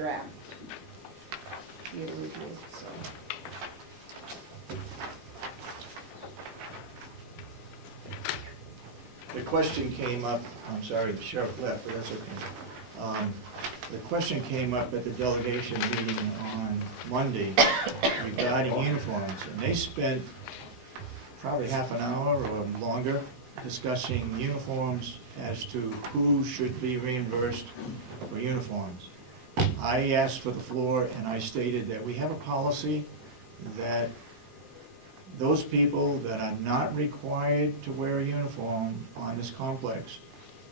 draft. Your review, so. The question came up, I'm sorry, the sheriff left, but that's okay. The question came up at the delegation meeting on Monday regarding uniforms, and they spent probably half an hour or longer discussing uniforms as to who should be reimbursed for uniforms. I asked for the floor and I stated that we have a policy that those people that are not required to wear a uniform on this complex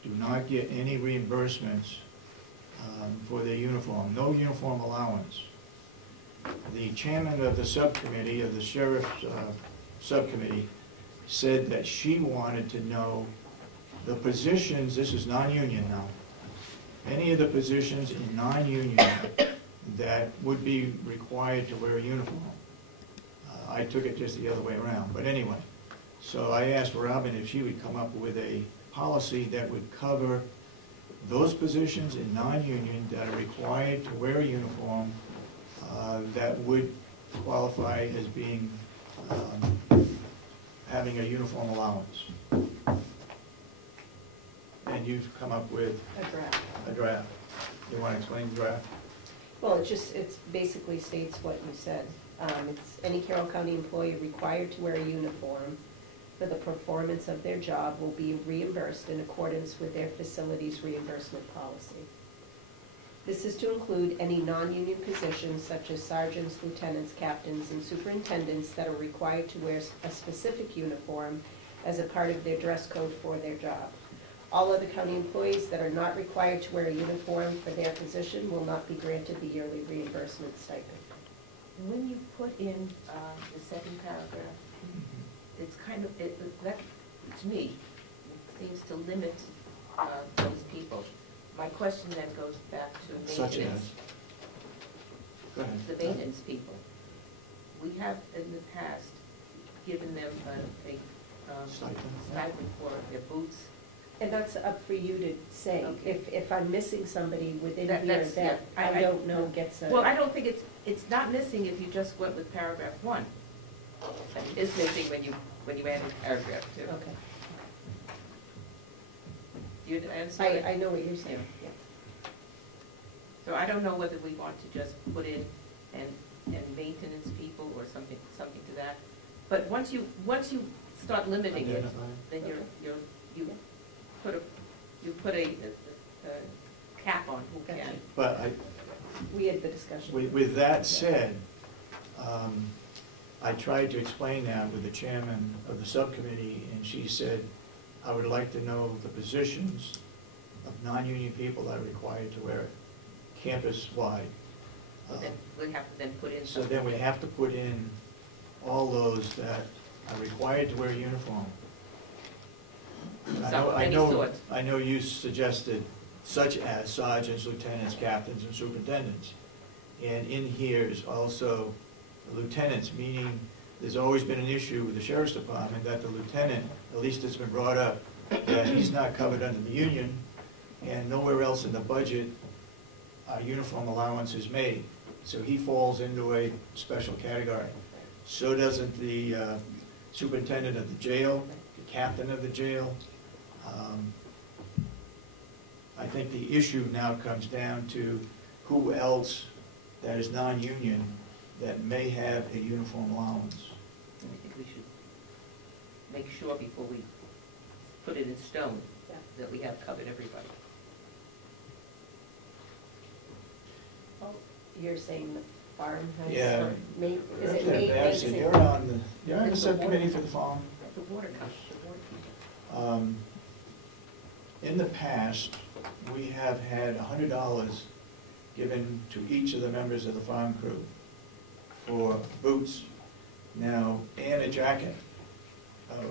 do not get any reimbursements for their uniform, no uniform allowance. The chairman of the subcommittee, of the sheriff's subcommittee, said that she wanted to know the positions, this is non-union now, any of the positions in non-union that would be required to wear a uniform. I took it just the other way around, but anyway. So I asked Robin if she would come up with a policy that would cover those positions in non-union that are required to wear a uniform that would qualify as being having a uniform allowance. And you've come up with a draft. You want to explain the draft? Well, it basically states what you said. It's any Carroll County employee required to wear a uniform for the performance of their job will be reimbursed in accordance with their facility's reimbursement policy. This is to include any non-union positions such as sergeants, lieutenants, captains, and superintendents that are required to wear a specific uniform as a part of their dress code for their job. All other county employees that are not required to wear a uniform for their position will not be granted the yearly reimbursement stipend. When you put in the second paragraph, it's kind of, that, to me, seems to limit those people. My question then goes back to maintenance. Such as? Go ahead. The maintenance people. We have in the past given them a stipend for their boots. And that's up for you to say. Okay. If I'm missing somebody within here that yeah, I don't know gets a... Well, I don't think it's not missing if you just went with paragraph 1. It is missing when you add a paragraph 2. Okay. Do you understand? I know what you're saying. Yeah. So I don't know whether we want to just put in and maintenance people or something to that. But once you start limiting it, then you put a cap on who can. But we had the discussion. With that said, I tried to explain that with the chairman of the subcommittee, and she said, I would like to know the positions of non-union people that are required to wear it, campus-wide. Then we'll have to then put in. So then we have to put in all those that are required to wear a uniform. I know you suggested such as sergeants, lieutenants, captains, and superintendents. And in here is also lieutenants, meaning there's always been an issue with the sheriff's department that the lieutenant, at least it's been brought up, that he's not covered under the union, and nowhere else in the budget a uniform allowance is made. So he falls into a special category. So doesn't the superintendent of the jail, the captain of the jail. I think the issue now comes down to who else that is non-union that may have a uniform allowance. I think we should make sure before we put it in stone that we have covered everybody. Oh, you're saying the farm has... Yeah. Is it maintenance? You're on the subcommittee for the farm. The water In the past, we have had $100 given to each of the members of the farm crew for boots now and a jacket,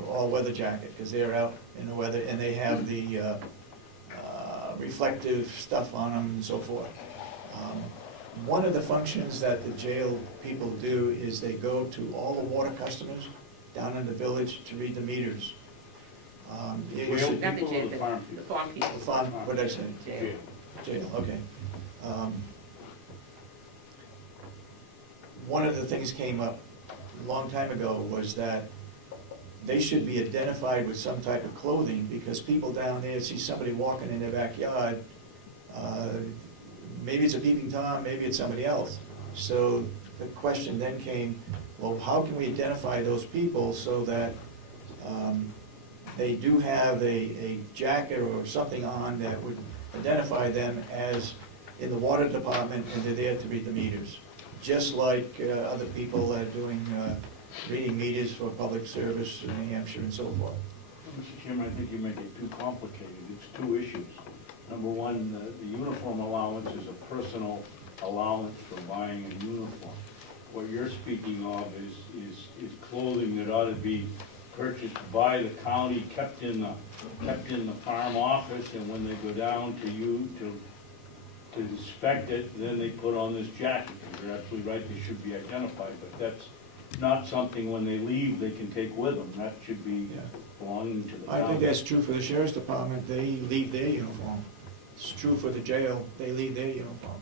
all-weather jacket, because they're out in the weather and they have the reflective stuff on them and so forth. One of the functions that the jail people do is they go to all the water customers down in the village to read the meters. Not the jail, the farm people. The farm, what did I say? Jail. Jail, okay. one of the things came up a long time ago was that they should be identified with some type of clothing, because people down there see somebody walking in their backyard, maybe it's a peeping Tom, maybe it's somebody else. So the question then came, well, how can we identify those people so that they do have a jacket or something on that would identify them as in the water department, and they're there to read the meters, just like other people that are doing reading meters for public service in New Hampshire and so forth. Mr. Chairman, I think you make it too complicated. It's two issues. Number one, the uniform allowance is a personal allowance for buying a uniform. What you're speaking of is clothing that ought to be purchased by the county, kept in the farm office, and when they go down to you to inspect it, then they put on this jacket. You're absolutely right, they should be identified, but that's not something when they leave they can take with them. That should be belonging to the county. I think that's true for the sheriff's department. They leave their uniform. It's true for the jail. They leave their uniform.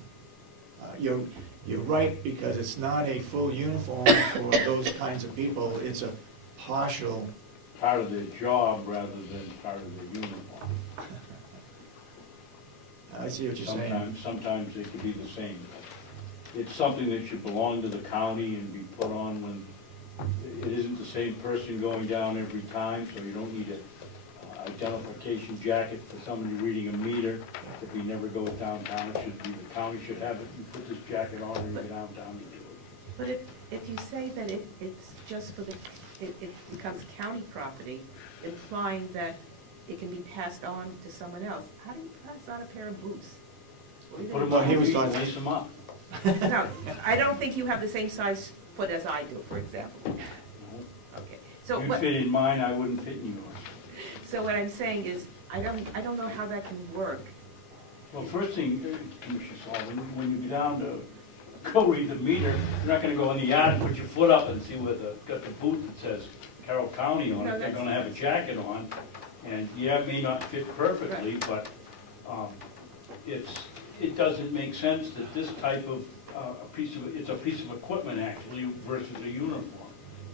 You're right, because it's not a full uniform for those kinds of people. It's a partial part of their job rather than part of their uniform. I see what you're saying. Sometimes they could be the same. It's something that should belong to the county and be put on when it isn't the same person going down every time, so you don't need an identification jacket for somebody reading a meter. If he never goes downtown, it should be the county should have it. You put this jacket on and you go downtown and do it. But if you say that it's just for it becomes county property, implying that it can be passed on to someone else, how do you pass on a pair of boots? Put them Well, on he was your feet, talking- lace them up. No, I don't think you have the same size foot as I do, for example. Okay, so You what? fit in mine, I wouldn't fit in yours. So what I'm saying is, I don't know how that can work. Well, first thing, Commissioner Sullivan, when you go down to go read the meter, you're not gonna go in the yard and put your foot up and see where got the boot that says Carroll County on No, it. They're that's- gonna have a jacket on, and yeah, it may not fit perfectly, but it doesn't make sense that this type of it's a piece of equipment actually versus a uniform,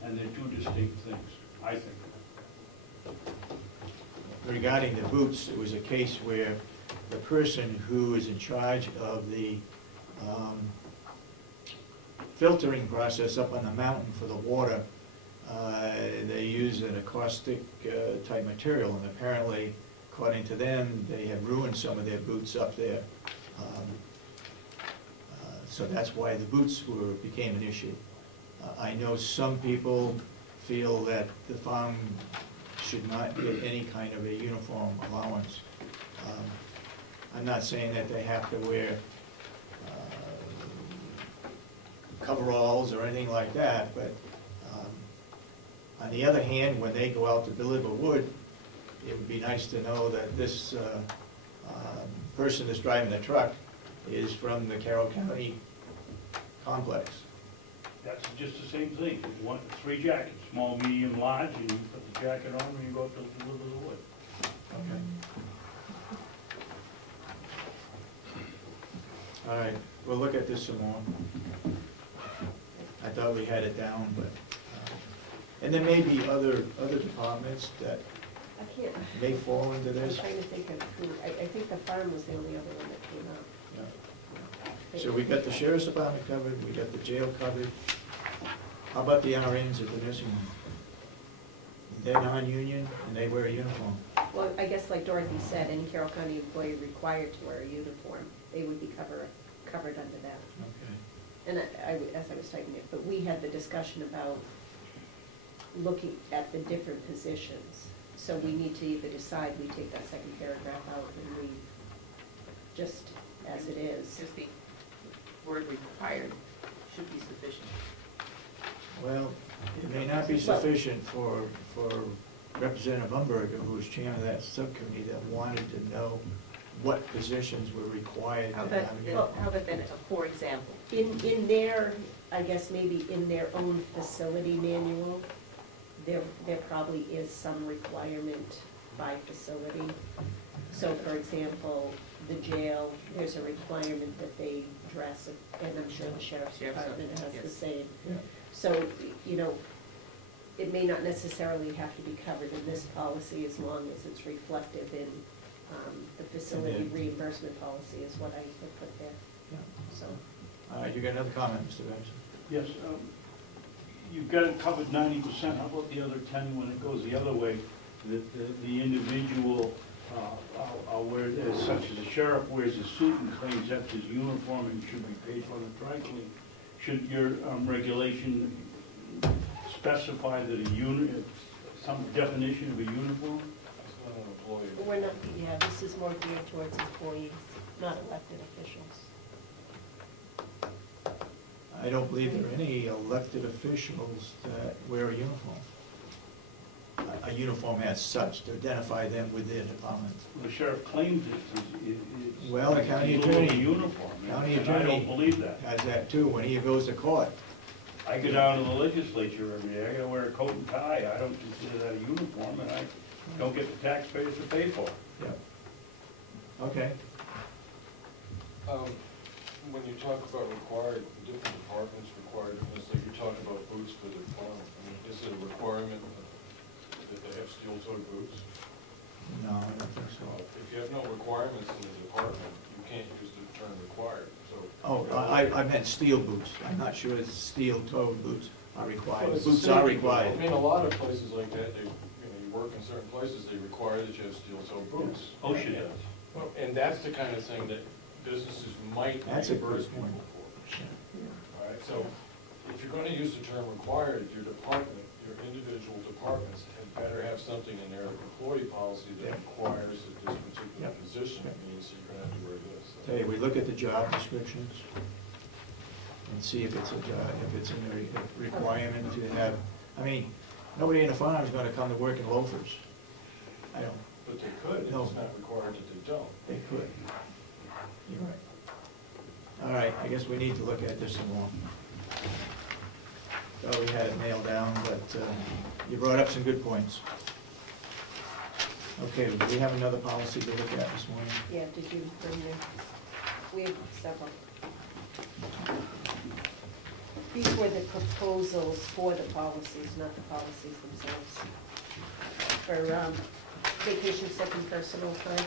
and they're two distinct things, I think. Regarding the boots, it was a case where the person who is in charge of the filtering process up on the mountain for the water, they use an acoustic type material, and apparently, according to them, they have ruined some of their boots up there. So that's why the boots became an issue. I know some people feel that the farm should not get any kind of a uniform allowance. I'm not saying that they have to wear coveralls or anything like that, but on the other hand, when they go out to deliver wood, it would be nice to know that this person that's driving the truck is from the Carroll County complex. That's just the same thing. You want 3 jackets, small, medium, large, and you put the jacket on when you go up to deliver the wood. Okay. All right, we'll look at this some more. I thought we had it down, but, and there may be other departments that I can't, may fall into I'm this. trying to think of who, I think the farm was the only other one that came up. Yeah. So we got the sheriff's department covered, we got the jail covered. How about the RNs at the nursing home? They're non-union and they wear a uniform. Well, I guess like Dorothy said, any Carroll County employee required to wear a uniform, they would be covered under that. Okay. And as I was typing it, but we had the discussion about looking at the different positions. So we need to either decide we take that second paragraph out and leave just as it is. Just the word required should be sufficient. Well, it may not be sufficient for Representative Umberger, who was chairman of that subcommittee, that wanted to know what positions were required. How to have a uniform. about then, for example? In their, I guess maybe in their own facility manual, there probably is some requirement by facility. So for example, the jail, there's a requirement that they dress, and I'm sure the sheriff's department has the Yes. same. Yeah. So, you know, it may not necessarily have to be covered in this policy as long as it's reflective in the facility And then- reimbursement policy is what I would put there, Yeah. so. All right, you got another comment, Mr. Benson? Yes, you've got it covered 90%, how about the other 10 when it goes the other way? The individual, such as the sheriff wears a suit and claims that's his uniform and should be paid for the dry clean. Should your regulation specify that some definition of a uniform? It's not an employee. We're not, yeah, this is more geared towards employees, not elected officials. I don't believe there are any elected officials that wear a uniform. A uniform as such, to identify them with their department. The sheriff claims it's Well, the county a little attorney- uniform, county and I attorney- don't believe that. Has that too, when he goes to court. I go down to the legislature every day, I gotta wear a coat and tie, I don't consider that a uniform, and I don't get the taxpayers to pay for it. Yep. Okay. When you talk about required, different departments required, it's like you're talking about boots for the department. I mean, is it a requirement that they have steel-toed boots? No, I don't think so. If you have no requirements in the department, you can't use the term required, so. Oh, I meant steel boots. I'm not sure that steel-toed boots are required. Well, it's Boots the are same. required. I mean, a lot of places like that, they, you work in certain places, they require that you have steel-toed boots. OSHA does. Well, and that's the kind of thing that businesses might That's a reimburse good people point. for. All right, so if you're gonna use the term required, your department, your individual departments had better have something in their employee policy that Yeah. requires that this particular Yeah. position Yeah. means you're gonna have to wear this. So- Tell you, we look at the job descriptions and see if it's a job, if it's in the requirement to have, I mean, nobody in the farm is gonna come to work in loafers. I don't, But they could, it's No. not required that they don't. they could. You're right. All right, I guess we need to look at this some more. Thought we had it nailed down, but you brought up some good points. Okay, do we have another policy to look at this morning? Yeah, did you bring the, we have several. These were the proposals for the policies, not the policies themselves. For vacation, sick, and personal time,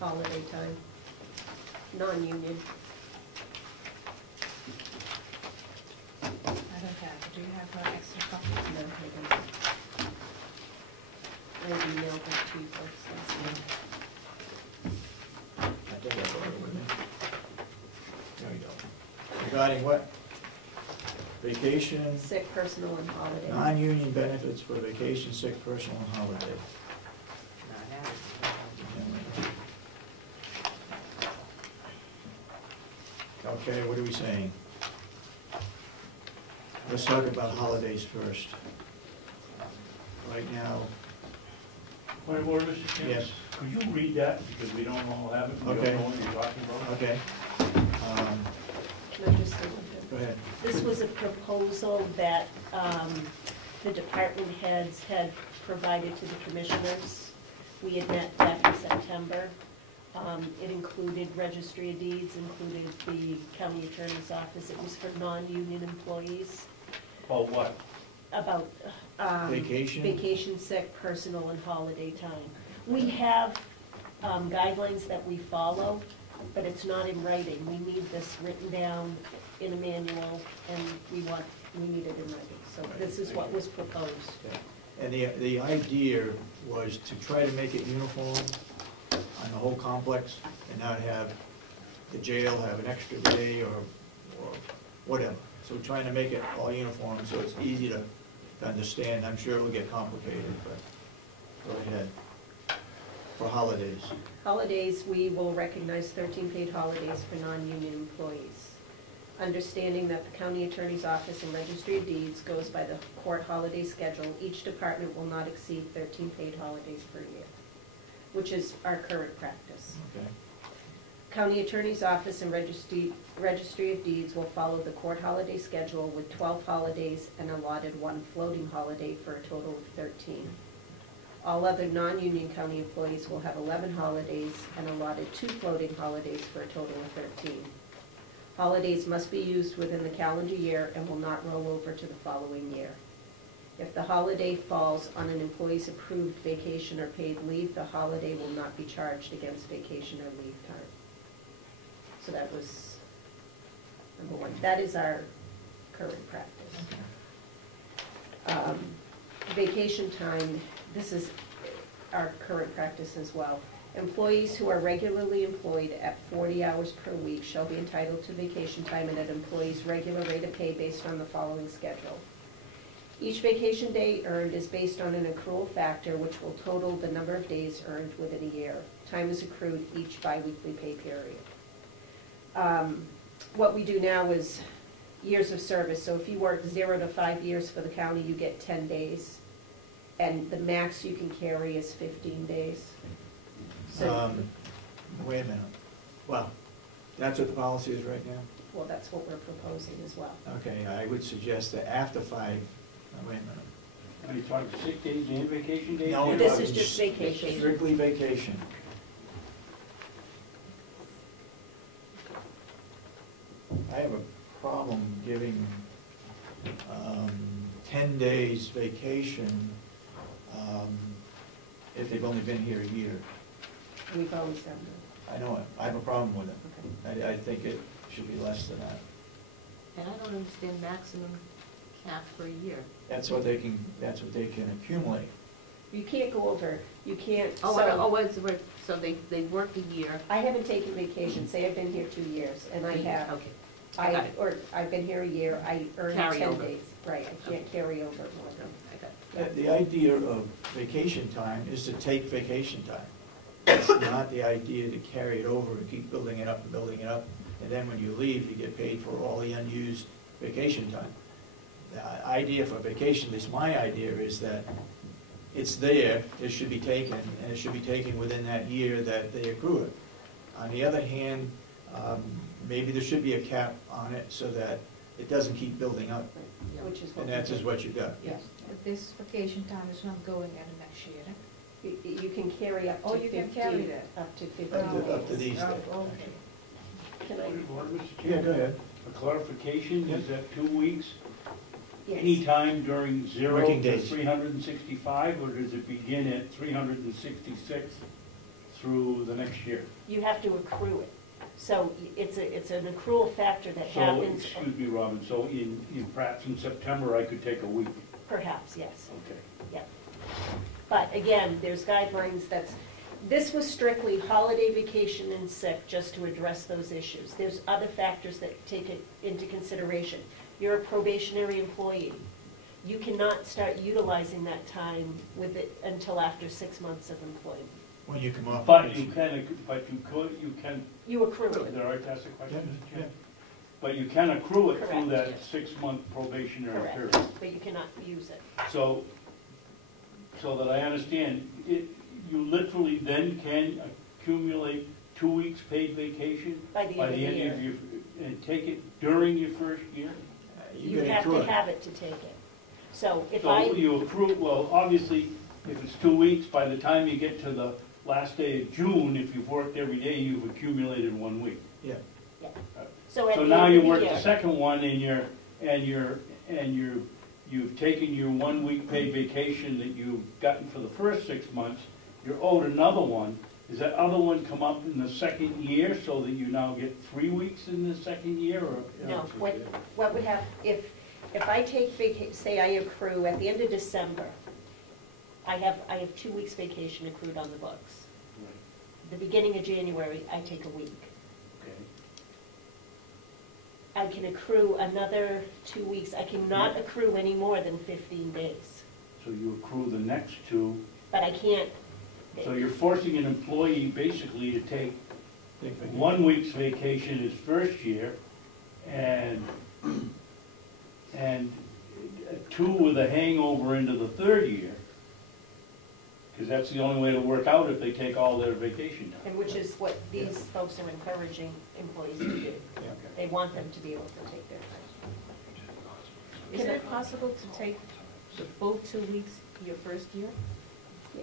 holiday time, non-union. I don't have, do you have an extra copy? No, I don't. I emailed them to you folks last night. I think I brought it with me. There we go. Regarding what? Vacation, Sick, personal, and holiday. non-union benefits for vacation, sick, personal, and holiday. Okay, what are we saying? Let's talk about holidays first. Right now, Point of order, Mr. Chairman? Yes. Could you read that, because we don't all have it, we Okay. don't know what you're talking about? okay. Can I just say one thing? Go ahead. This was a proposal that the department heads had provided to the commissioners. We had met back in September. It included registry of deeds, included the county attorney's office. It was for non-union employees. About what? About Vacation? vacation, sick, personal, and holiday time. We have guidelines that we follow, but it's not in writing. We need this written down in a manual, and we need it in writing. So this is what was proposed. Okay. And the idea was to try to make it uniform on the whole complex and not have the jail have an extra day or whatever. So trying to make it all uniform so it's easy to understand. I'm sure it'll get complicated, but go ahead. For holidays. Holidays, we will recognize 13 paid holidays for non-union employees. Understanding that the county attorney's office and registry of deeds goes by the court holiday schedule, each department will not exceed 13 paid holidays per year, which is our current practice. Okay. County attorney's office and registry of deeds will follow the court holiday schedule with 12 holidays and allotted one floating holiday for a total of 13. All other non-union county employees will have 11 holidays and allotted 2 floating holidays for a total of 13. Holidays must be used within the calendar year and will not roll over to the following year. If the holiday falls on an employee's approved vacation or paid leave, the holiday will not be charged against vacation or leave time. So that was number 1. That is our current practice. Vacation time, this is our current practice as well. Employees who are regularly employed at 40 hours per week shall be entitled to vacation time at an employee's regular rate of pay based on the following schedule. Each vacation day earned is based on an accrual factor which will total the number of days earned within a year. Time is accrued each biweekly pay period. What we do now is years of service. So if you work 0 to 5 years for the county, you get 10 days. And the max you can carry is 15 days. So, Wait a minute. Well, that's what the policy is right now? well, that's what we're proposing as well. Okay, I would suggest that after 5, wait a minute. Are you talking sick days and vacation days? No, This I'm is just vacation. Strictly vacation. I have a problem giving 10 days vacation if they've only been here a year. We've always done that. I know it, I have a problem with it. Okay. I think it should be less than that. And I don't understand maximum cap for a year. That's what they can accumulate. You can't go over, you can't, Oh, so, so they work a year. I haven't taken vacation, say I've been here 2 years, and I have, Okay, I got it. or I've been here a year, I earn Carry 10 over. days. Right, I can't carry over more than. I got it. The idea of vacation time is to take vacation time. It's not the idea to carry it over and keep building it up and building it up, and then when you leave, you get paid for all the unused vacation time. The idea for vacation, at least my idea, is that it's there, it should be taken, and it should be taken within that year that they accrue it. On the other hand, maybe there should be a cap on it so that it doesn't keep building up, Which is what. and that's just what you got. Yes. But this vacation time is not going into next year. You can carry up to Oh, 50. you can carry that. Up to 50 Up to days. these days. Oh, okay. Can I, Yeah, go ahead. For clarification, is that 2 weeks? yes. Any time during 0 Working to days. 365, or does it begin at 366 through the next year? You have to accrue it. So it's an accrual factor that So, happens, excuse me, Robin, so perhaps in September, I could take a week? perhaps, yes. Okay. Yeah. But again, there's guidelines this was strictly holiday, vacation, and sick, just to address those issues. There's other factors that take it into consideration. You're a probationary employee. You cannot start utilizing that time with it until after 6 months of employment. When you come off. But you vacation. can, You accrue is it. that right to ask a question, Yeah, Mr. yeah. Chair? But you can accrue it through Correct. that 6-month probationary Correct. period. But you cannot use it. So that I understand, you literally then can accumulate 2 weeks paid vacation By the end of the year. your, and take it during your first year? You gotta have accrue to it. have it to take it. So if So you accrue, well, obviously, if it's 2 weeks, by the time you get to the last day of June, if you've worked every day, you've accumulated 1 week. Yeah. So at So the now end you of the work the year, second one you've taken your 1 week paid vacation that you've gotten for the first 6 months, you're owed another one. Does that other one come up in the second year so that you now get 3 weeks in the second year, or? no, what would happen, if I take say I accrue at the end of December, I have 2 weeks vacation accrued on the books. The beginning of January, I take a week. Okay. I can accrue another 2 weeks. I cannot accrue any more than 15 days, So you accrue the next 2, but I can't. so you're forcing an employee basically to take Take vacation. 1 week's vacation his first year, and 2 with a hangover into the third year, because that's the only way to work out if they take all their vacation time. And which is what these folks are encouraging employees to do. Yeah. They want them to be able to take their time. Isn't it possible to take the full 2 weeks your first year?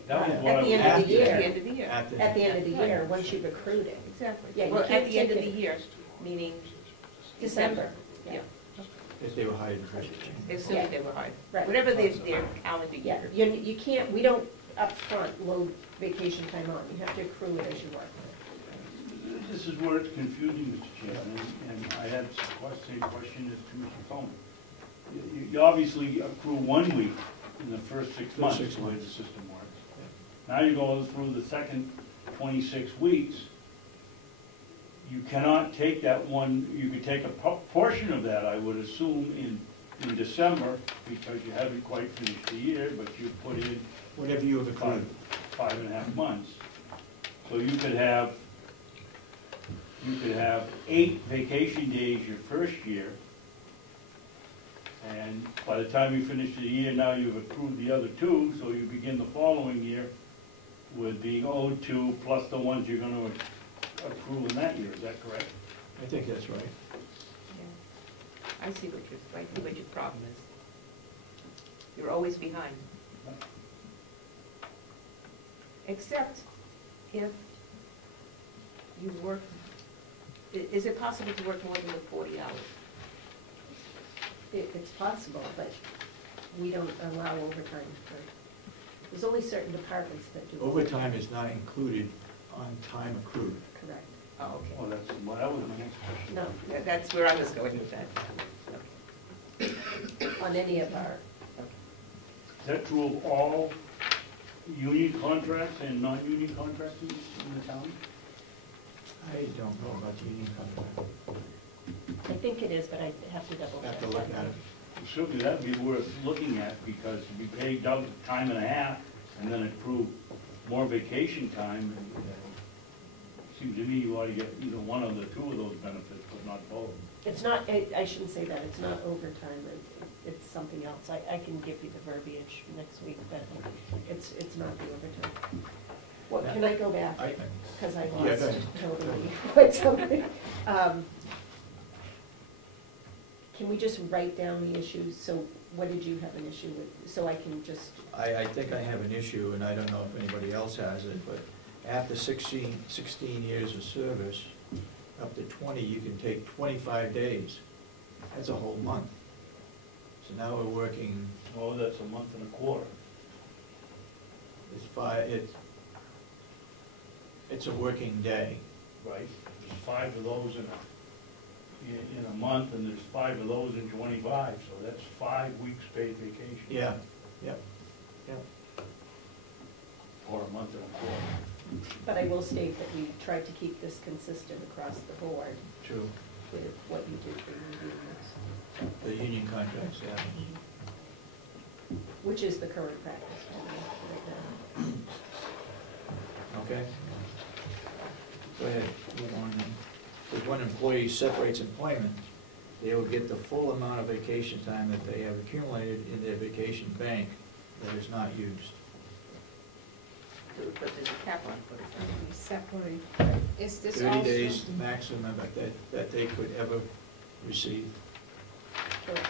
That was At what I the was end of the asking. year. At the end of the year. At the- At the end of the year, Right. once you've accrued it. Exactly. Yeah, you Well, can't at the end of take the it. year, meaning December. Yeah, If they were hired in first of January. assuming they were hired. Right. Whatever their calendar Yeah, year. you can't, we don't upfront load vacation time on, you have to accrue it as you work. This is where it's confusing, Mr. Chairman, and I had the same question as to Mr. Coleman. You obviously accrue 1 week in the first 6 First months, 6 the way the months. system works. Now you go through the second 26 weeks, you cannot take that one, you could take a portion of that, I would assume, in December, because you haven't quite finished the year, but you put in Whatever you have accrued. 5.5 months. So you could have 8 vacation days your first year, and by the time you finish the year, now you've accrued the other 2, so you begin the following year with being owed 2 plus the ones you're gonna accrue in that year, is that correct? I think that's right. Yeah. I see what your problem is. You're always behind. Except if you work, is it possible to work more than the 40 hours? It's possible, but we don't allow overtime for, there's only certain departments that do. Overtime is not included on time accrued. Correct. Oh, okay. Well, that was my next question. No, That's where I was going with that. on any of our, Is that true of all union contracts and non-union contracts in the town? I don't know about the union contract. I think it is, but I have to double check. Have to look at it. Certainly that'd be worth looking at, because if you pay double time and a half, and then accrue more vacation time, seems to me you ought to get either one of the 2 of those benefits, but not both. It's not, I shouldn't say that, it's not overtime, it's something else. I can give you the verbiage next week, but it's not the overtime. Well, can I go back? Because I Yeah, lost go ahead. totally what something. Can we just write down the issues? So what did you have an issue with? So I can just, I think I have an issue, and I don't know if anybody else has it, but after 16 years of service, up to 20, you can take 25 days. That's a whole month. So now we're working, Oh, that's a month and a quarter. it's a working day. Right. There's 5 of those in a month, and there's 5 of those in 25, so that's 5 weeks paid vacation. Yeah, yep. Or a month and a quarter. but I will state that we tried to keep this consistent across the board True. with what you did for your unions, The union contracts, yeah. which is the current practice right now. Okay. Go ahead, move on then. If one employee separates employment, they will get the full amount of vacation time that they have accumulated in their vacation bank that is not used. But there's a cap on it. Separate. Is this 30 also? days, the maximum that they could ever receive. Correct.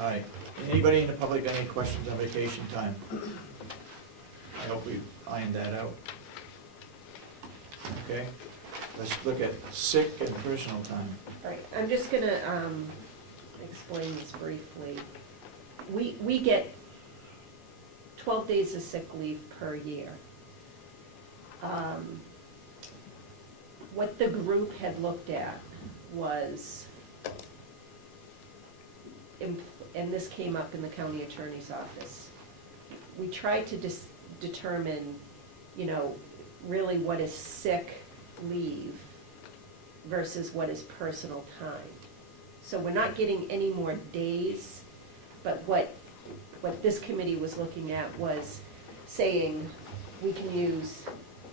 All right, anybody in the public got any questions on vacation time? I hope we ironed that out. Okay, let's look at sick and personal time. All right, I'm just gonna explain this briefly. We get 12 days of sick leave per year. What the group had looked at was, and this came up in the county attorney's office, we tried to determine, you know, really what is sick leave versus what is personal time. So we're not getting any more days, but what this committee was looking at was saying we can use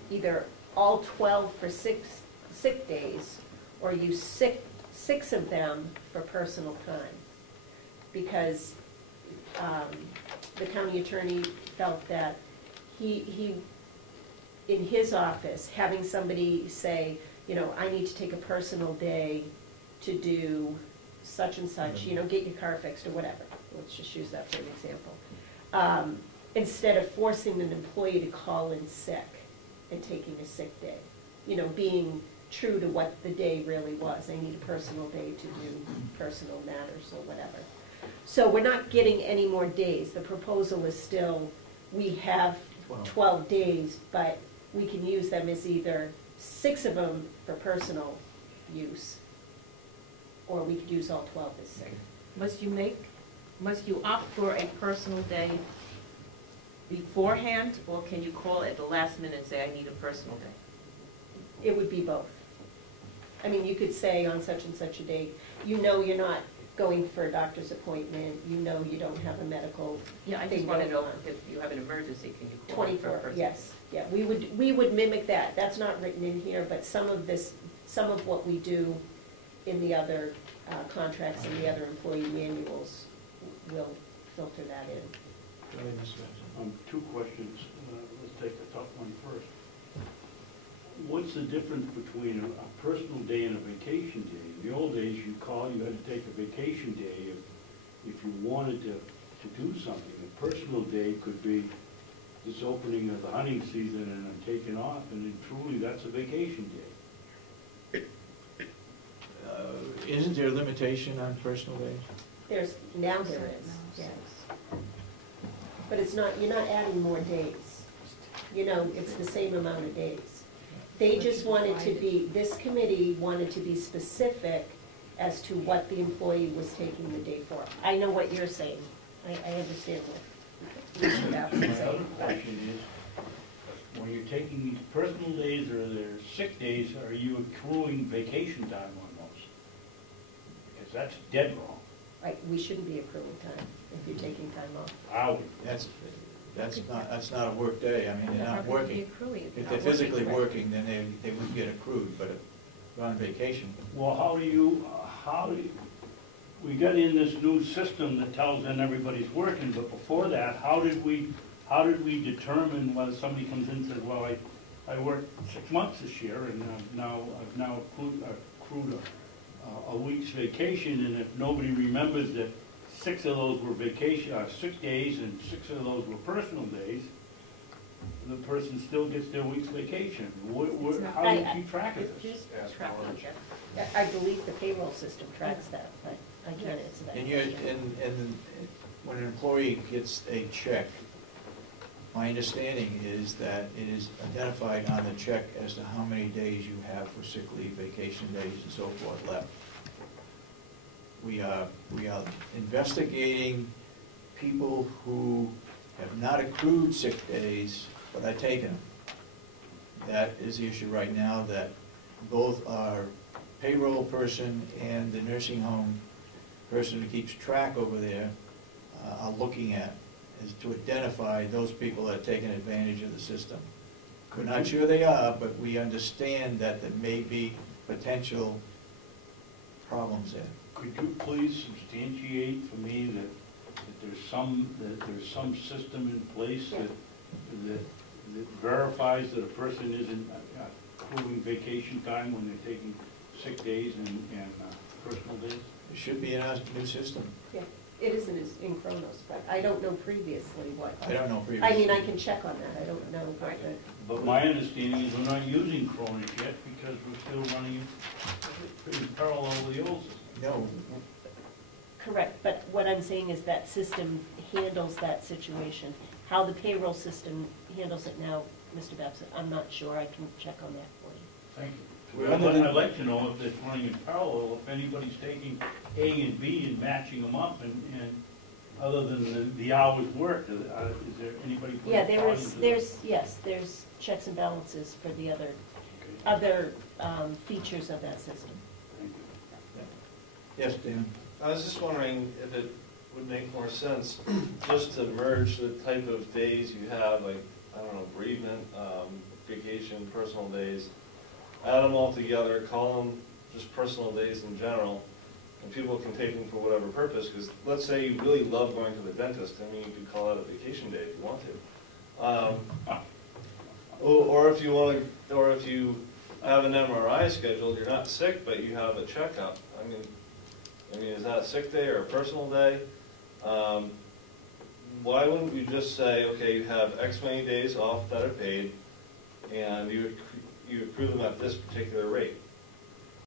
either all 12 for sick days, or use six of them for personal time. Because the county attorney felt that he in his office, having somebody say, you know, I need to take a personal day to do such and such, you know, get your car fixed or whatever. Let's just use that for an example. instead of forcing an employee to call in sick and taking a sick day. You know, being true to what the day really was. I need a personal day to do personal matters or whatever. So we're not getting any more days. The proposal is still, we have 12 days, but we can use them as either 6 of them for personal use, or we could use all 12 as sick. Must you opt for a personal day beforehand, or can you call at the last minute and say, I need a personal day? It would be both. I mean, you could say on such and such a date, you know you're not going for a doctor's appointment, you know you don't have a medical Yeah, I thing just want to going know on. if you have an emergency, can you call for a 24, person? yes, yeah, we would mimic that. That's not written in here, but some of what we do in the other contracts and the other employee manuals will filter that in. Go ahead, Mr. Benson. 2 questions. Let's take the tough one first. What's the difference between a personal day and a vacation day? In the old days, you had to take a vacation day if you wanted to do something. A personal day could be this opening of the hunting season and I'm taking off, and then truly that's a vacation day. Isn't there a limitation on personal days? Now there is, yes. But it's not, you're not adding more days. You know, it's the same amount of days. They just wanted to be, this committee wanted to be specific as to what the employee was taking the day for. I know what you're saying. I understand what Mr. Bassett My is other saying. question is, when you're taking these personal days or their sick days, are you accruing vacation time on those? Because that's dead wrong. Right, we shouldn't be accruing time if you're taking time off. Are we? That's not a work day. I mean, they're not working. If they're physically working, then they would get accrued, but if they're on vacation. Well, how do you, we got in this new system that tells them everybody's working, but before that, how did we determine whether somebody comes in and says, well, I worked 6 months this year, and I've now accrued a week's vacation, and if nobody remembers that 6 of those were vacation, 6 days, and 6 of those were personal days, the person still gets their week's vacation. How do you keep track of this? I believe the payroll system tracks that, but I can't answer that. And when an employee gets a check, my understanding is that it is identified on the check as to how many days you have for sick leave, vacation days, and so forth left. We are investigating people who have not accrued sick days, but are taking them. That is the issue right now, that both our payroll person and the nursing home person who keeps track over there are looking at, is to identify those people that are taking advantage of the system. We're not sure they are, but we understand that there may be potential problems there. Could you please substantiate for me that there's some system in place that verifies that a person isn't accruing vacation time when they're taking sick days and personal days? It should be in our new system. Yeah, it isn't in Kronos, but I don't know previously what. I don't know previously. I mean, I can check on that, I don't know what the. But my understanding is we're not using Cronus yet because we're still running pretty parallel with the old system. No, Correct, but what I'm saying is that system handles that situation. How the payroll system handles it now, Mr. Babson, I'm not sure, I can check on that for you. Thank you. I'd like to know if it's running in parallel, if anybody's taking A and B and matching them up, and other than the hours worked, is there anybody? Yeah, there's checks and balances for the other features of that system. Thank you. yes, Dan. I was just wondering if it would make more sense just to merge the type of days you have, like, I don't know, bereavement, vacation, personal days, add them all together, call them just personal days in general, and people can take them for whatever purpose, because let's say you really love going to the dentist, I mean, you could call that a vacation day if you want to. Or if you want to, or if you have an MRI scheduled, you're not sick, but you have a checkup. I mean, is that a sick day or a personal day? why wouldn't you just say, okay, you have X many days off that are paid, and you accrue them at this particular rate?